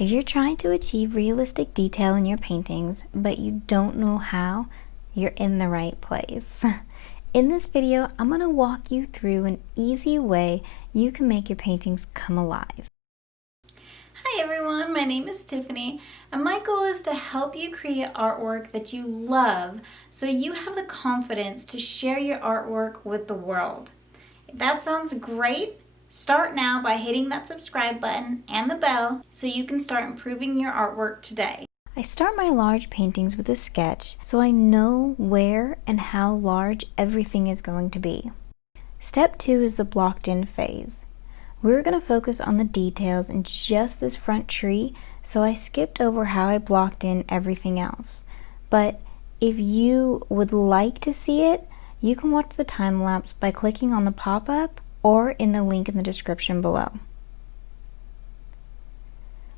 If you're trying to achieve realistic detail in your paintings, but you don't know how, you're in the right place. In this video, I'm going to walk you through an easy way you can make your paintings come alive. Hi everyone, my name is Tiffany, and my goal is to help you create artwork that you love so you have the confidence to share your artwork with the world. If that sounds great, start now by hitting that subscribe button and the bell so you can start improving your artwork today. I start my large paintings with a sketch so I know where and how large everything is going to be. Step 2 is the blocked in phase. We're going to focus on the details in just this front tree, so I skipped over how I blocked in everything else. But if you would like to see it, you can watch the time lapse by clicking on the pop-up or in the link in the description below.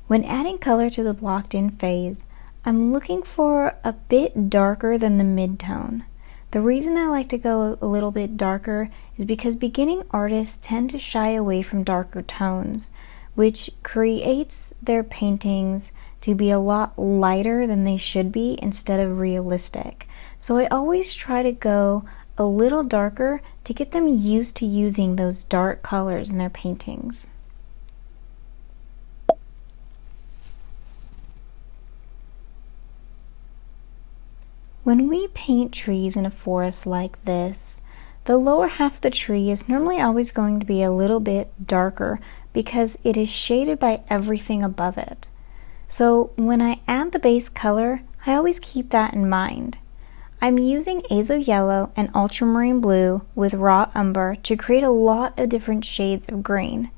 When adding color to the blocked in phase, I'm looking for a bit darker than the mid-tone. The reason I like to go a little bit darker is because beginning artists tend to shy away from darker tones, which creates their paintings to be a lot lighter than they should be instead of realistic. So I always try to go a little darker to get them used to using those dark colors in their paintings. When we paint trees in a forest like this, the lower half of the tree is normally always going to be a little bit darker because it is shaded by everything above it. So when I add the base color, I always keep that in mind. I'm using azo yellow and ultramarine blue with raw umber to create a lot of different shades of green.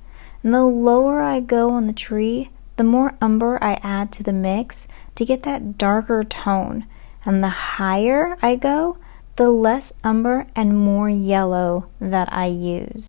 And the lower I go on the tree, the more umber I add to the mix to get that darker tone. And the higher I go, the less umber and more yellow that I use.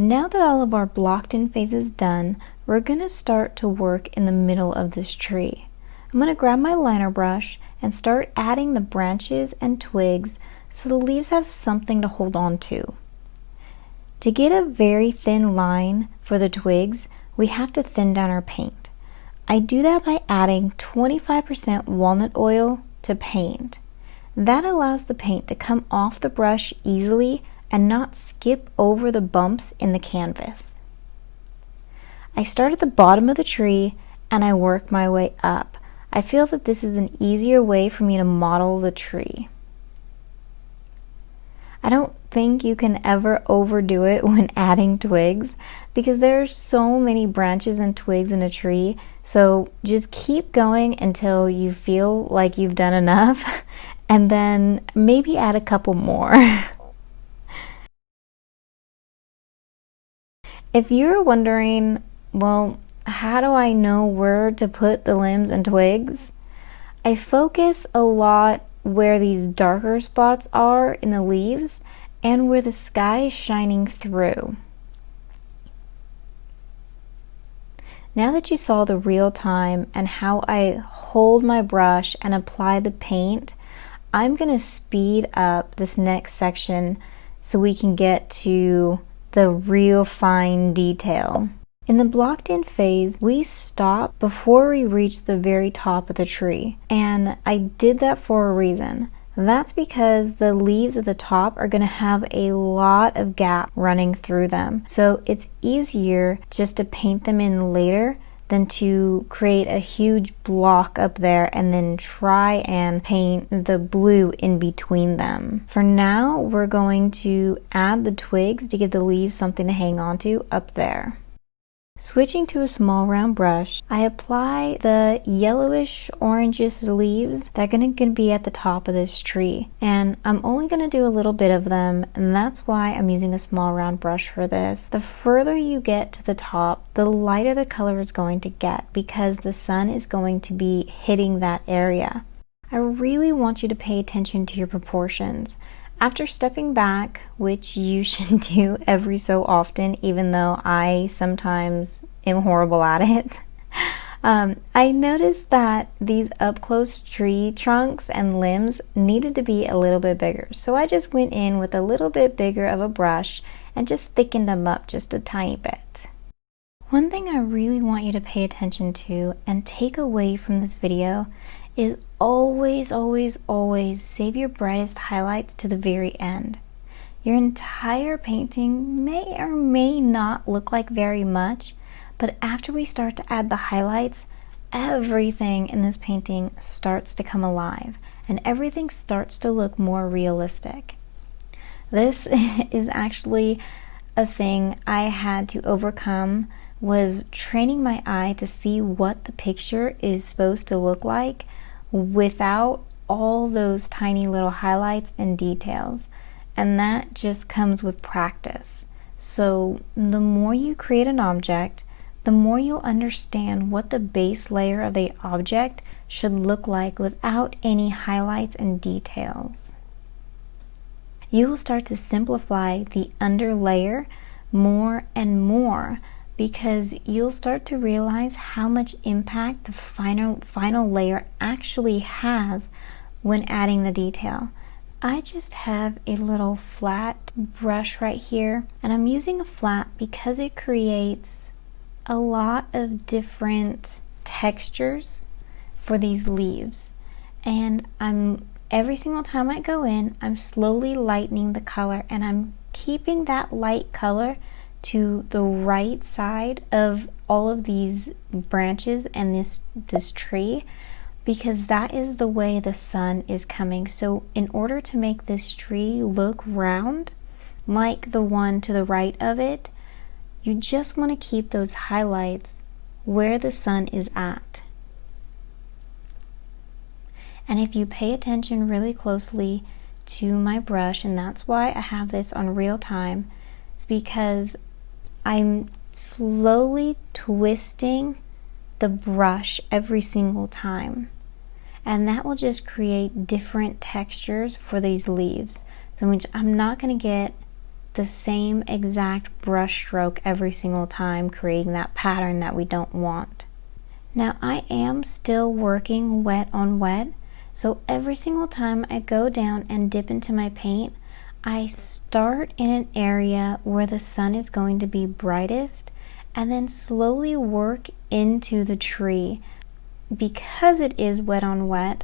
Now that all of our blocked in phase is done, we're going to start to work in the middle of this tree. I'm going to grab my liner brush and start adding the branches and twigs so the leaves have something to hold on to. To get a very thin line for the twigs, we have to thin down our paint. I do that by adding 25% walnut oil to paint. That allows the paint to come off the brush easily and not skip over the bumps in the canvas. I start at the bottom of the tree and I work my way up. I feel that this is an easier way for me to model the tree. I don't think you can ever overdo it when adding twigs because there are so many branches and twigs in a tree, so just keep going until you feel like you've done enough and then maybe add a couple more. If you're wondering, well, how do I know where to put the limbs and twigs? I focus a lot where these darker spots are in the leaves and where the sky is shining through. Now that you saw the real time and how I hold my brush and apply the paint, I'm going to speed up this next section so we can get to the real fine detail. In the blocked in phase, we stop before we reach the very top of the tree, and I did that for a reason. That's because the leaves at the top are going to have a lot of gap running through them, so it's easier just to paint them in later than to create a huge block up there and then try and paint the blue in between them. For now, we're going to add the twigs to give the leaves something to hang on to up there. Switching to a small round brush, I apply the yellowish orangish leaves that are going to be at the top of this tree. And I'm only going to do a little bit of them, and that's why I'm using a small round brush for this. The further you get to the top, the lighter the color is going to get because the sun is going to be hitting that area. I really want you to pay attention to your proportions. After stepping back, which you should do every so often, even though I sometimes am horrible at it, I noticed that these up-close tree trunks and limbs needed to be a little bit bigger. So I just went in with a little bit bigger of a brush and just thickened them up just a tiny bit. One thing I really want you to pay attention to and take away from this video is always, always, always save your brightest highlights to the very end. Your entire painting may or may not look like very much, but after we start to add the highlights, everything in this painting starts to come alive and everything starts to look more realistic. This is actually a thing I had to overcome, was training my eye to see what the picture is supposed to look like without all those tiny little highlights and details, and that just comes with practice. So the more you create an object, the more you'll understand what the base layer of the object should look like without any highlights and details. You will start to simplify the under layer more and more, because you'll start to realize how much impact the final layer actually has when adding the detail. I just have a little flat brush right here, and I'm using a flat because it creates a lot of different textures for these leaves. And every single time I go in, I'm slowly lightening the color, and I'm keeping that light color to the right side of all of these branches and this tree, because that is the way the sun is coming. So in order to make this tree look round like the one to the right of it, you just want to keep those highlights where the sun is at. And if you pay attention really closely to my brush, and that's why I have this on real time, it's because I'm slowly twisting the brush every single time, and that will just create different textures for these leaves. So I'm not going to get the same exact brush stroke every single time, creating that pattern that we don't want. Now I am still working wet on wet, so every single time I go down and dip into my paint, I start in an area where the sun is going to be brightest and then slowly work into the tree. Because it is wet on wet,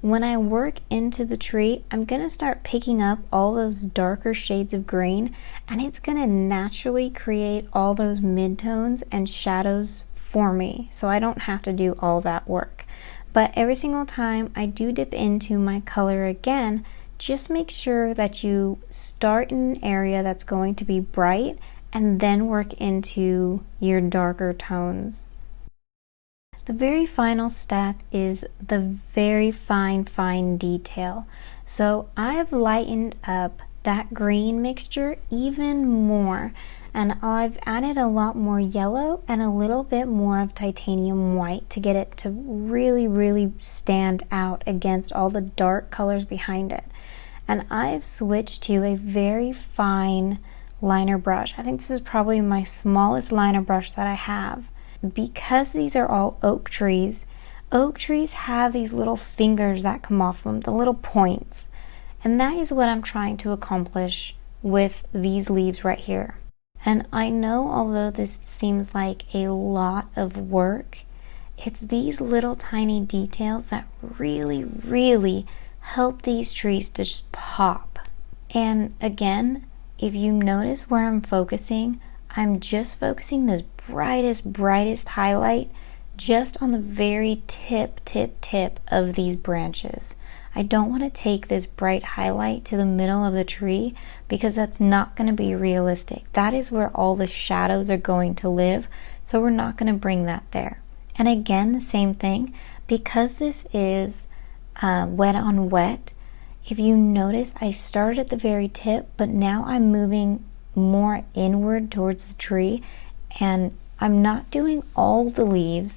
when I work into the tree, I'm going to start picking up all those darker shades of green, and it's going to naturally create all those midtones and shadows for me, so I don't have to do all that work. But every single time I do dip into my color again, just make sure that you start in an area that's going to be bright and then work into your darker tones. The very final step is the very fine detail. So I've lightened up that green mixture even more, and I've added a lot more yellow and a little bit more of titanium white to get it to really stand out against all the dark colors behind it. And I've switched to a very fine liner brush. I think this is probably my smallest liner brush that I have. Because these are all oak trees have these little fingers that come off them, the little points. And that is what I'm trying to accomplish with these leaves right here. And I know, although this seems like a lot of work, it's these little tiny details that really help these trees to just pop. And again, if you notice where I'm focusing, I'm just focusing this brightest highlight just on the very tip of these branches. I don't want to take this bright highlight to the middle of the tree, because that's not going to be realistic. That is where all the shadows are going to live. So we're not going to bring that there. And again, the same thing, because this is wet on wet, if you notice, I started at the very tip, but now I'm moving more inward towards the tree, and I'm not doing all the leaves,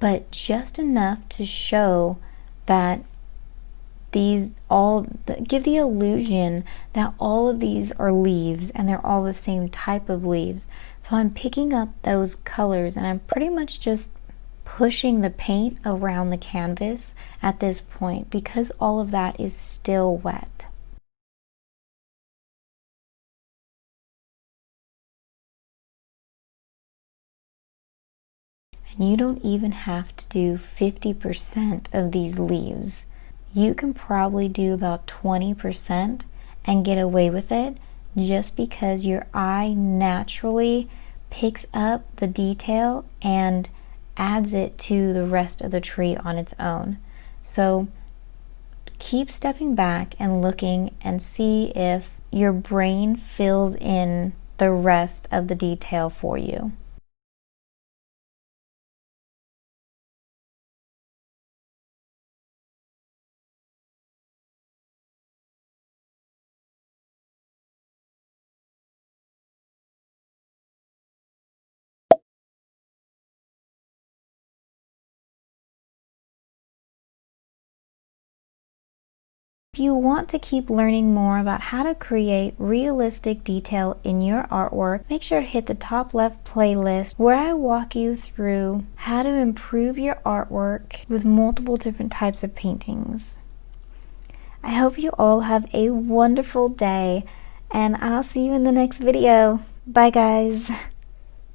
but just enough to show that give the illusion that all of these are leaves and they're all the same type of leaves. So I'm picking up those colors and I'm pretty much just pushing the paint around the canvas at this point because all of that is still wet. And you don't even have to do 50% of these leaves. You can probably do about 20% and get away with it just because your eye naturally picks up the detail and adds it to the rest of the tree on its own. So keep stepping back and looking and see if your brain fills in the rest of the detail for you. If you want to keep learning more about how to create realistic detail in your artwork, make sure to hit the top left playlist where I walk you through how to improve your artwork with multiple different types of paintings. I hope you all have a wonderful day, and I'll see you in the next video. Bye guys.